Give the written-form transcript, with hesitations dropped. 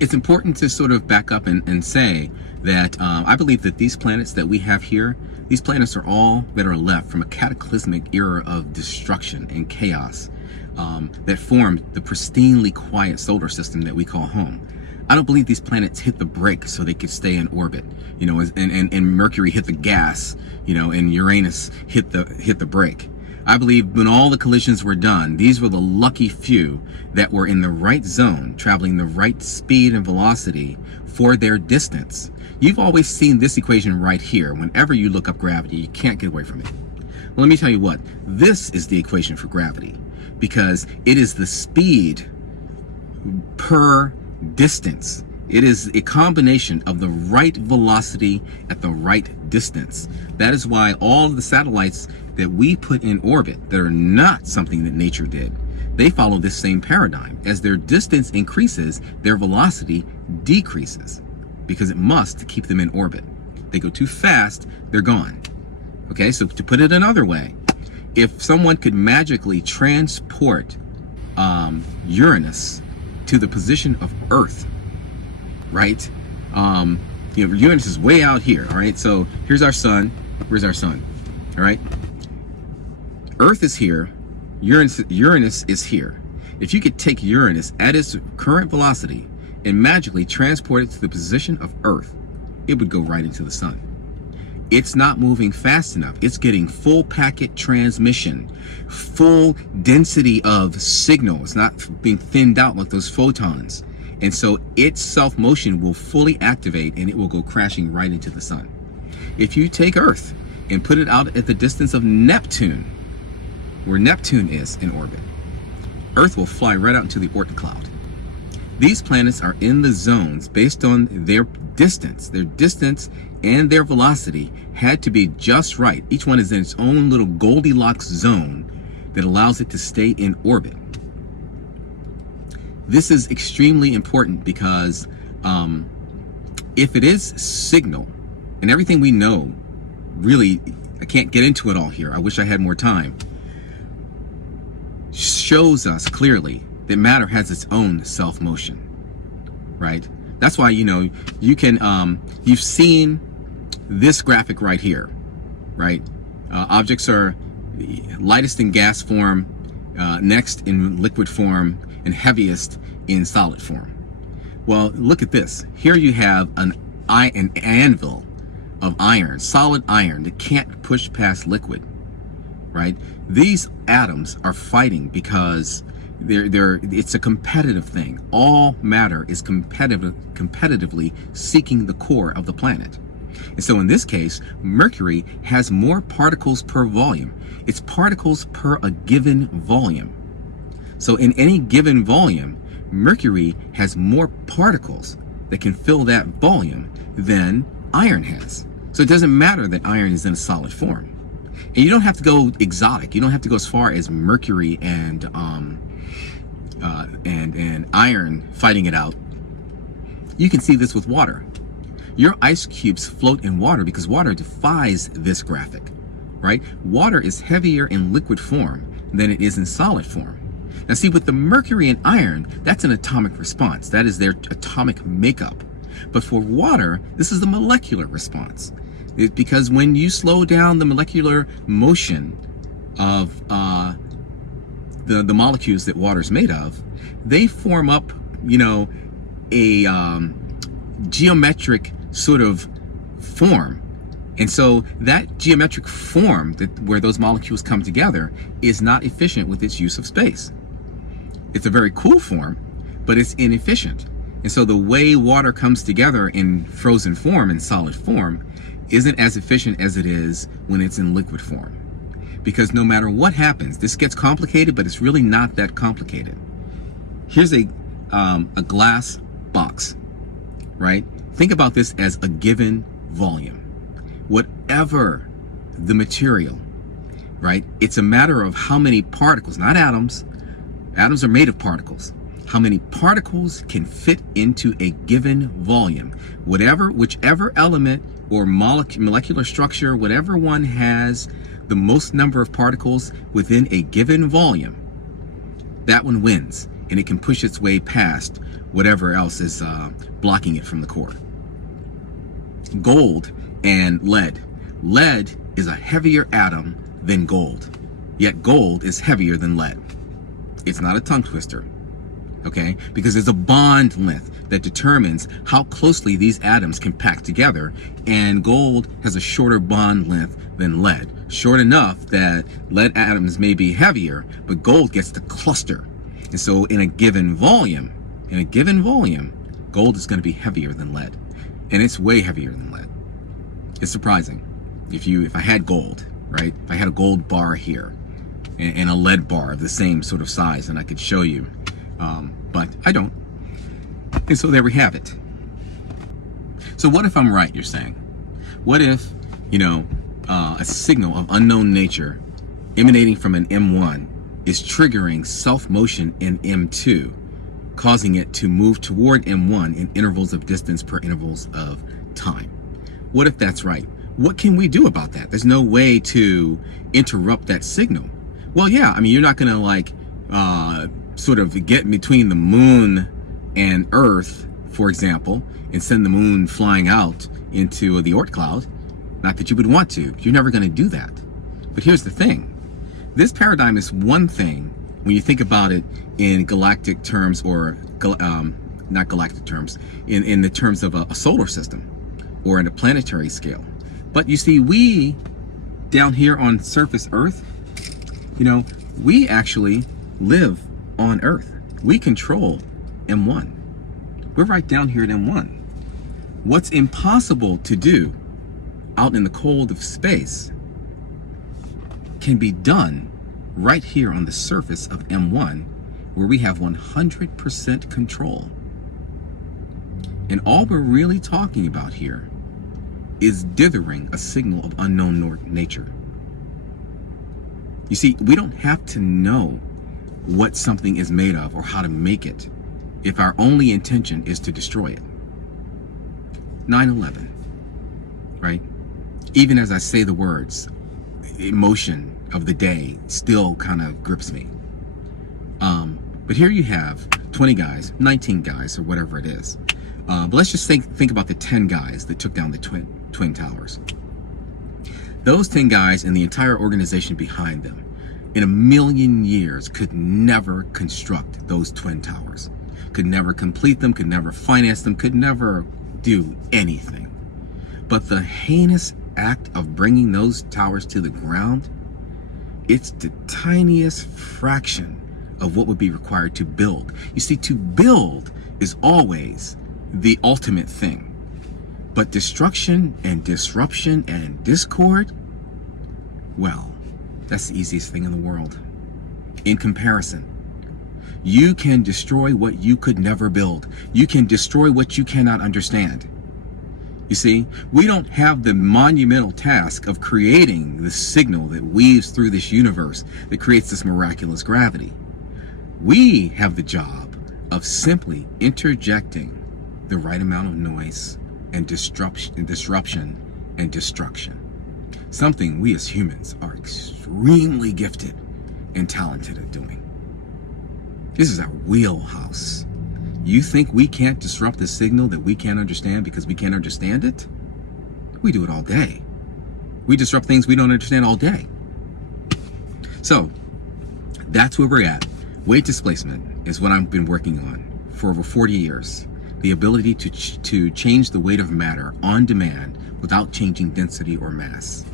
It's important to sort of back up and say that I believe that these planets that we have here, these planets are all that are left from a cataclysmic era of destruction and chaos that formed the pristinely quiet solar system that we call home. I don't believe these planets hit the brake so they could stay in orbit, you know, and Mercury hit the gas, you know, and Uranus hit the brake. I believe when all the collisions were done, these were the lucky few that were in the right zone, traveling the right speed and velocity for their distance. You've always seen this equation right here. Whenever you look up gravity, you can't get away from it. Well, let me tell you what, this is the equation for gravity, because it is the speed per distance. It is a combination of the right velocity at the right distance. That is why all of the satellites that we put in orbit that are not something that nature did, they follow this same paradigm. As their distance increases, their velocity decreases, because it must keep them in orbit. They go too fast, they're gone. Okay, so to put it another way, if someone could magically transport Uranus to the position of Earth, right? You know, Uranus is way out here, all right? So here's our sun. Where's our sun? All right? Earth is here. Uranus is here. If you could take Uranus at its current velocity and magically transport it to the position of Earth, it would go right into the sun. It's not moving fast enough. It's getting full packet transmission, full density of signal. It's not being thinned out like those photons. And so its self-motion will fully activate and it will go crashing right into the sun. If you take Earth and put it out at the distance of Neptune, where Neptune is in orbit, Earth will fly right out into the Oort cloud. These planets are in the zones based on their distance and their velocity had to be just right. Each one is in its own little Goldilocks zone that allows it to stay in orbit. This is extremely important because if it is signal, and everything we know, really, I can't get into it all here, I wish I had more time, shows us clearly that matter has its own self-motion, right? That's why, you know, you can, you've seen this graphic right here, right? Objects are lightest in gas form, next in liquid form, and heaviest in solid form. Well, look at this. Here you have an anvil of iron, solid iron that can't push past liquid, right? These atoms are fighting because it's a competitive thing. All matter is competitively seeking the core of the planet. And so in this case, Mercury has more particles per volume. It's particles per a given volume. So in any given volume, Mercury has more particles that can fill that volume than iron has. So it doesn't matter that iron is in a solid form. And you don't have to go exotic. You don't have to go as far as Mercury and iron fighting it out. You can see this with water. Your ice cubes float in water because water defies this graphic, right? Water is heavier in liquid form than it is in solid form. Now see, with the mercury and iron, that's an atomic response. That is their atomic makeup. But for water, this is the molecular response. It's because when you slow down the molecular motion of the molecules that water's made of, they form up, you know, a geometric sort of form. And so that geometric form where those molecules come together is not efficient with its use of space. It's a very cool form, but it's inefficient. And so the way water comes together in frozen form and solid form isn't as efficient as it is when it's in liquid form. Because no matter what happens, this gets complicated, but it's really not that complicated. Here's a glass box, right? Think about this as a given volume. Whatever the material, right? It's a matter of how many particles, not atoms. Atoms are made of particles. How many particles can fit into a given volume. Whichever element or molecular structure, whatever one has the most number of particles within a given volume, that one wins. and it can push its way past whatever else is blocking it from the core. Gold and lead. Lead is a heavier atom than gold, yet gold is heavier than lead. It's not a tongue twister, okay? Because there's a bond length that determines how closely these atoms can pack together, and gold has a shorter bond length than lead. Short enough that lead atoms may be heavier, but gold gets to cluster. And so in a given volume, gold is going to be heavier than lead. And it's way heavier than lead. It's surprising. If I had gold, right? If I had a gold bar here and a lead bar of the same sort of size, and I could show you, but I don't. And so there we have it. So what if I'm right, you're saying? What if, a signal of unknown nature emanating from an M1 is triggering self-motion in M2, causing it to move toward M1 in intervals of distance per intervals of time? What if that's right? What can we do about that? There's no way to interrupt that signal. Well, yeah, you're not going to sort of get between the moon and Earth, for example, and send the moon flying out into the Oort cloud. Not that you would want to. You're never going to do that. But here's the thing. This paradigm is one thing when you think about it in galactic terms, or not galactic terms, in the terms of a solar system or in a planetary scale. But you see, we down here on surface Earth, we actually live on Earth. We control M1. We're right down here at M1. What's impossible to do out in the cold of space can be done right here on the surface of M1, where we have 100% control. And all we're really talking about here is dithering a signal of unknown nature. You see, we don't have to know what something is made of or how to make it if our only intention is to destroy it. 9/11, right? Even as I say the words, emotion of the day still kind of grips me. But here you have 20 guys, 19 guys, or whatever it is. But let's just think about the 10 guys that took down the Twin Towers. Those 10 guys and the entire organization behind them, in a million years, could never construct those Twin Towers. Could never complete them, could never finance them, could never do anything. But the heinous act of bringing those towers to the ground, it's the tiniest fraction of what would be required to build. You see, to build is always the ultimate thing. But destruction and disruption and discord, well, that's the easiest thing in the world. In comparison, you can destroy what you could never build. You can destroy what you cannot understand. You see, we don't have the monumental task of creating the signal that weaves through this universe that creates this miraculous gravity. We have the job of simply interjecting the right amount of noise and disruption and destruction. Something we as humans are extremely gifted and talented at doing. This is our wheelhouse. You think we can't disrupt the signal that we can't understand because we can't understand it? We do it all day. We disrupt things we don't understand all day. So that's where we're at. Weight displacement is what I've been working on for over 40 years. The ability to change the weight of matter on demand without changing density or mass.